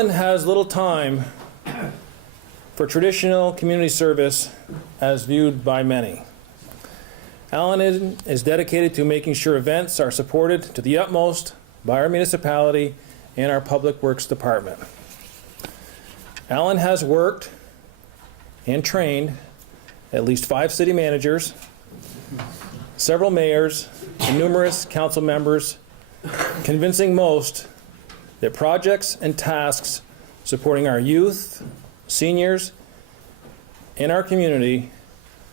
Alan has little time for traditional community service as viewed by many. Alan is dedicated to making sure events are supported to the utmost by our municipality and our Public Works Department. Alan has worked and trained at least 5 city managers, several mayors, and numerous council members, convincing most that projects and tasks supporting our youth, seniors, and our community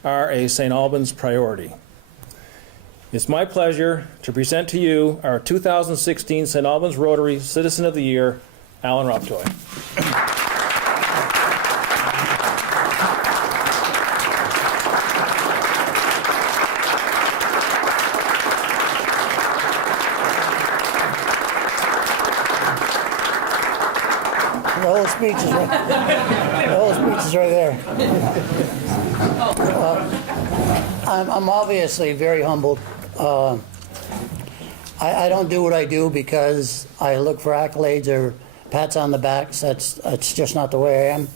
are a St. Albans priority. It's my pleasure to present to you our 2016 St. Albans Rotary Citizen of the Year, Alan Robtoy. The whole speech is right there. I'm obviously very humbled. I don't do what I do because I look for accolades or pats on the backs. That's just not the way I am.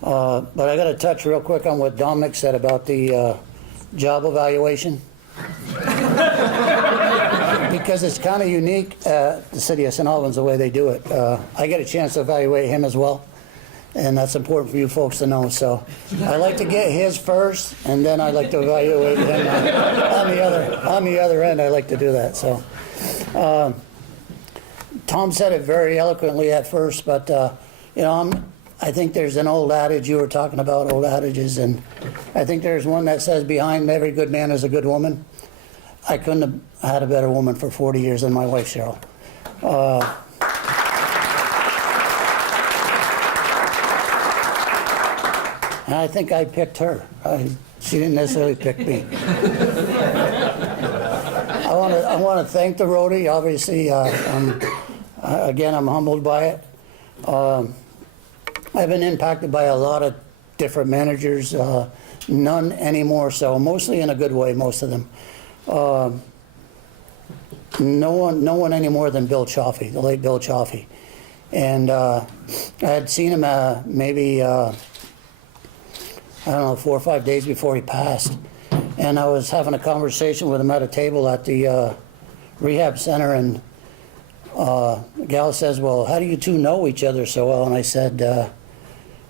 But I got to touch real quick on what Dominic said about the job evaluation. Because it's kind of unique at the city of St. Albans the way they do it. I get a chance to evaluate him as well, and that's important for you folks to know. So I like to get his first, and then I like to evaluate him on the other end. I like to do that. So Tom said it very eloquently at first, but you know, I think there's an old adage. You were talking about old adages, and I think there's one that says, "Behind every good man is a good woman." I couldn't have had a better woman for 40 years than my wife, Cheryl. And I think I picked her. She didn't necessarily pick me. I want to thank the Rotary. Obviously, I'm humbled by it. I've been impacted by a lot of different managers, none anymore, so mostly in a good way, most of them. No one any more than Bill Chaffee, the late Bill Chaffee. And I had seen him maybe, I don't know, 4 or 5 days before he passed. And I was having a conversation with him at a table at the rehab center, and the gal says, "Well, how do you two know each other so well?" And I said,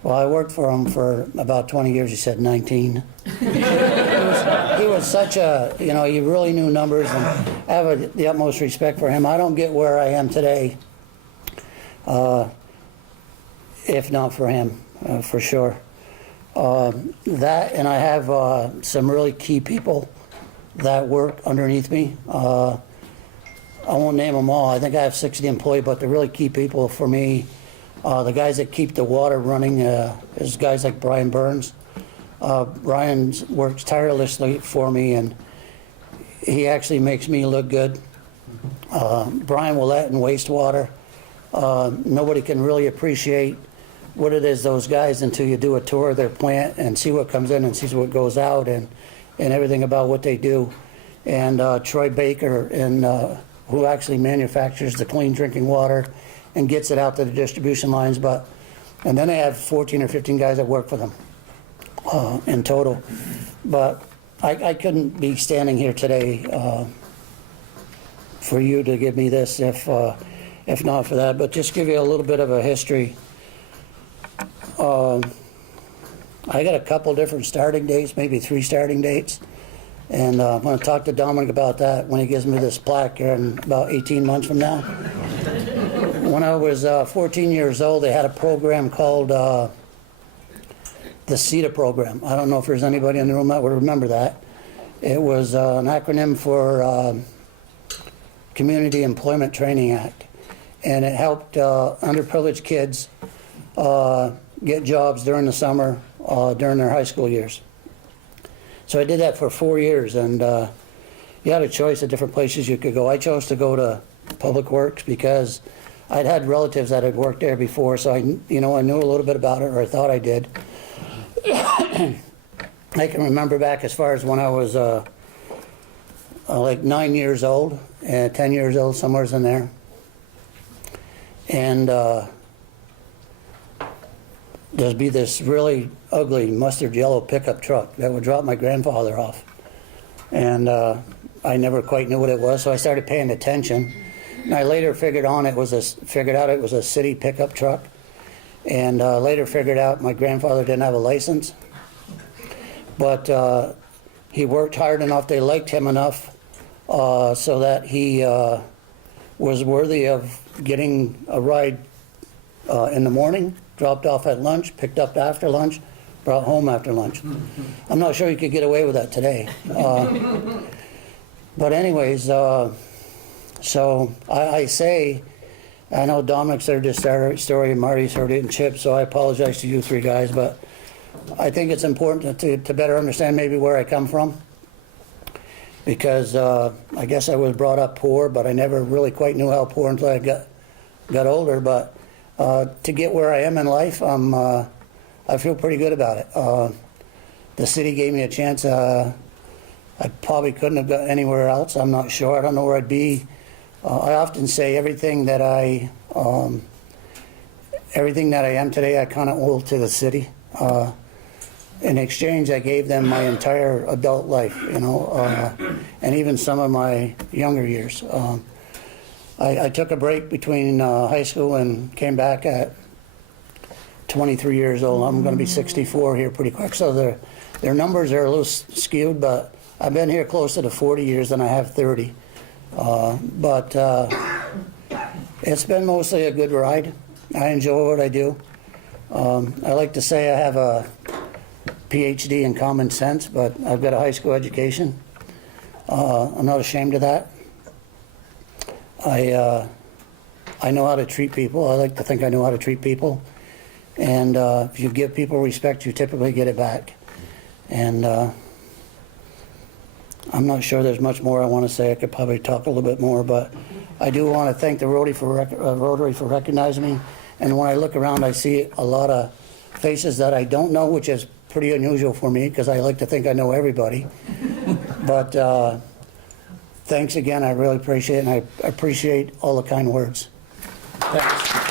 "Well, I worked for him for about 20 years." He said, 19. He was such a, you know, he really knew numbers, and I have the utmost respect for him. I don't get where I am today if not for him, for sure. That, and I have some really key people that work underneath me. I won't name them all. I think I have 60 employees, but the really key people for me, the guys that keep the water running, is guys like Brian Burns. Brian works tirelessly for me, and he actually makes me look good. Brian Willett in wastewater. Nobody can really appreciate what it is, those guys, until you do a tour of their plant and see what comes in and sees what goes out, and everything about what they do. And Troy Baker, who actually manufactures the clean drinking water and gets it out to the distribution lines. And then they have 14 or 15 guys that work for them in total. But I couldn't be standing here today for you to give me this if not for that. But just give you a little bit of a history. I got a couple different starting dates, maybe 3 starting dates, and I'm going to talk to Dominic about that when he gives me this plaque here in about 18 months from now. When I was 14 years old, they had a program called the CETA program. I don't know if there's anybody in the room that would remember that. It was an acronym for Community Employment Training Act, and it helped underprivileged kids get jobs during the summer, during their high school years. So I did that for 4 years, and you had a choice of different places you could go. I chose to go to Public Works because I'd had relatives that had worked there before, so I knew a little bit about it, or I thought I did. I can remember back as far as when I was like 9 years old, and 10 years old, somewhere in there. And there'd be this really ugly mustard yellow pickup truck that would drop my grandfather off. And I never quite knew what it was, so I started paying attention. And I later figured out it was a city pickup truck. And later figured out my grandfather didn't have a license. But he worked hard enough, they liked him enough so that he was worthy of getting a ride in the morning, dropped off at lunch, picked up after lunch, brought home after lunch. I'm not sure you could get away with that today. But anyways, so I say, I know Dominic's heard this story, and Marty's heard it, and Chip, so I apologize to you three guys, but I think it's important to better understand maybe where I come from. Because I guess I was brought up poor, but I never really quite knew how poor until I got older. But to get where I am in life, I feel pretty good about it. The city gave me a chance. I probably couldn't have got anywhere else. I'm not sure. I don't know where I'd be. I often say everything that I am today, I kind of owe to the city. In exchange, I gave them my entire adult life, you know, and even some of my younger years. I took a break between high school and came back at 23 years old. I'm going to be 64 here pretty quick, so their numbers are a little skewed, but I've been here closer to 40 years than I have 30. But it's been mostly a good ride. I enjoy what I do. I like to say I have a PhD in common sense, but I've got a high school education. I'm not ashamed of that. I know how to treat people. I like to think I know how to treat people. And if you give people respect, you typically get it back. And I'm not sure there's much more I want to say. I could probably talk a little bit more, but I do want to thank the Rotary for recognizing me. And when I look around, I see a lot of faces that I don't know, which is pretty unusual for me because I like to think I know everybody. But thanks again. I really appreciate it, and I appreciate all the kind words. Thanks.